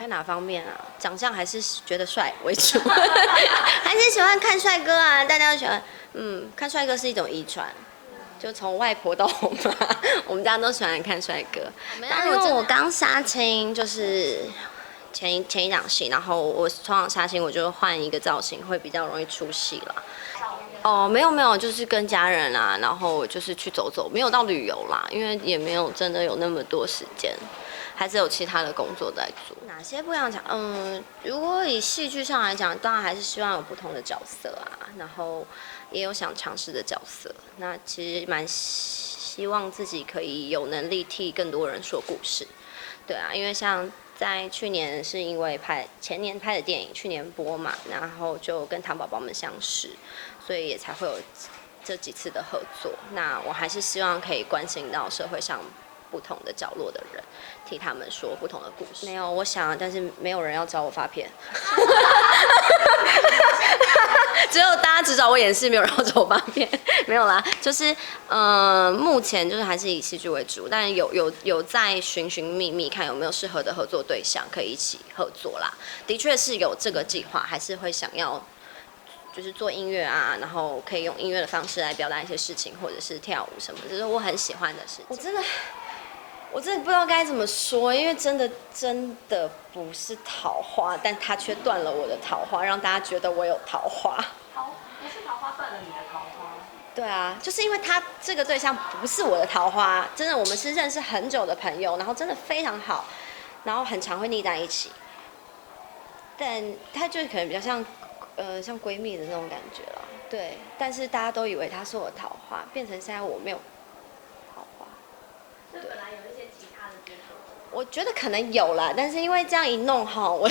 看哪方面啊？长相还是觉得帅为主，还是喜欢看帅哥啊？大家都喜欢，看帅哥是一种遗传，就从外婆到我妈，我们家都喜欢看帅哥。但因为我刚杀青，就是前一档戏，然后我通常杀青我就换一个造型，会比较容易出戏啦。哦，没有，就是跟家人啊，然后就是去走走，没有到旅游啦，因为也没有真的有那么多时间，还是有其他的工作在做。哪些不一样讲？如果以戏剧上来讲，当然还是希望有不同的角色啊，然后也有想尝试的角色。那其实蛮希望自己可以有能力替更多人说故事，对啊，因为像在去年是因为前年拍的电影，去年播嘛，然后就跟糖宝宝们相识，所以也才会有这几次的合作。那我还是希望可以关心到社会上不同的角落的人，替他们说不同的故事。没有，我想，但是没有人要找我发片。只有大家只找我演戏，没有人要找我发片。没有啦，就是目前就是还是以戏剧为主，但有在寻觅觅看有没有适合的合作对象可以一起合作啦。的确是有这个计划，还是会想要就是做音乐啊，然后可以用音乐的方式来表达一些事情，或者是跳舞什么，这是我很喜欢的事情。我真的不知道该怎么说，因为真的不是桃花，但他却断了我的桃花，让大家觉得我有桃花。不是桃花断了你的桃花。对啊，就是因为他这个对象不是我的桃花，真的我们是认识很久的朋友，然后真的非常好，然后很常会腻在一起，但他就可能比较像像闺蜜的那种感觉了。对，但是大家都以为他是我的桃花，变成现在我没有桃花。对，本来有一些其他的追求。我觉得可能有啦，但是因为这样一弄哈，我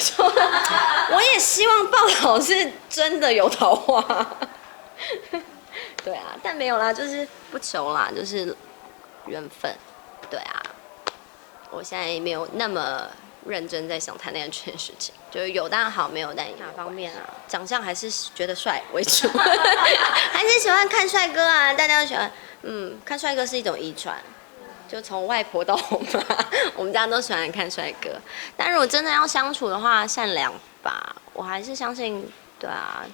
也希望报道是真的有桃花。对啊，但没有啦，就是不求啦，就是缘分。对啊，我现在没有那么认真在想谈恋爱这件事情，就是有当然好，没有但也哪方面啊？长相还是觉得帅为主，还是喜欢看帅哥啊？大家都喜欢，看帅哥是一种遗传。就从外婆到我妈，我们家都喜欢看帅哥。但如果真的要相处的话，善良吧，我还是相信，对啊，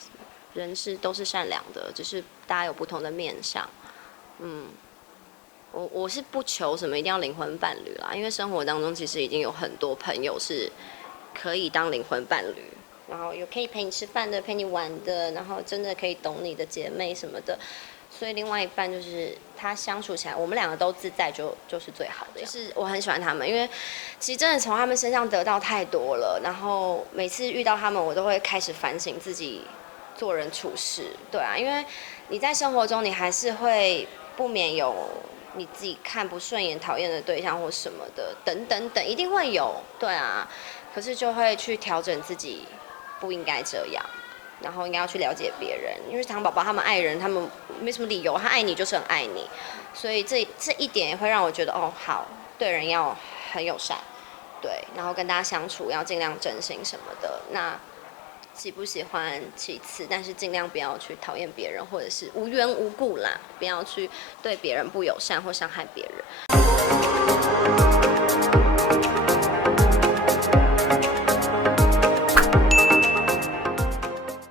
人都是善良的，只是大家有不同的面相。我是不求什么一定要灵魂伴侣啦，因为生活当中其实已经有很多朋友是可以当灵魂伴侣，然后有可以陪你吃饭的，陪你玩的，然后真的可以懂你的姐妹什么的。所以另外一半就是他相处起来，我们两个都自在就是最好的。就是我很喜欢他们，因为其实真的从他们身上得到太多了。然后每次遇到他们，我都会开始反省自己做人处事。对啊，因为你在生活中你还是会不免有你自己看不顺眼、讨厌的对象或什么的，等等等，一定会有。对啊，可是就会去调整自己，不应该这样。然后应该要去了解别人，因为糖宝宝他们爱人，他们没什么理由，他爱你就是很爱你，所以这一点也会让我觉得，哦，好，对人要很友善，对，然后跟大家相处要尽量真心什么的。那喜不喜欢其次，但是尽量不要去讨厌别人，或者是无缘无故啦，不要去对别人不友善或伤害别人。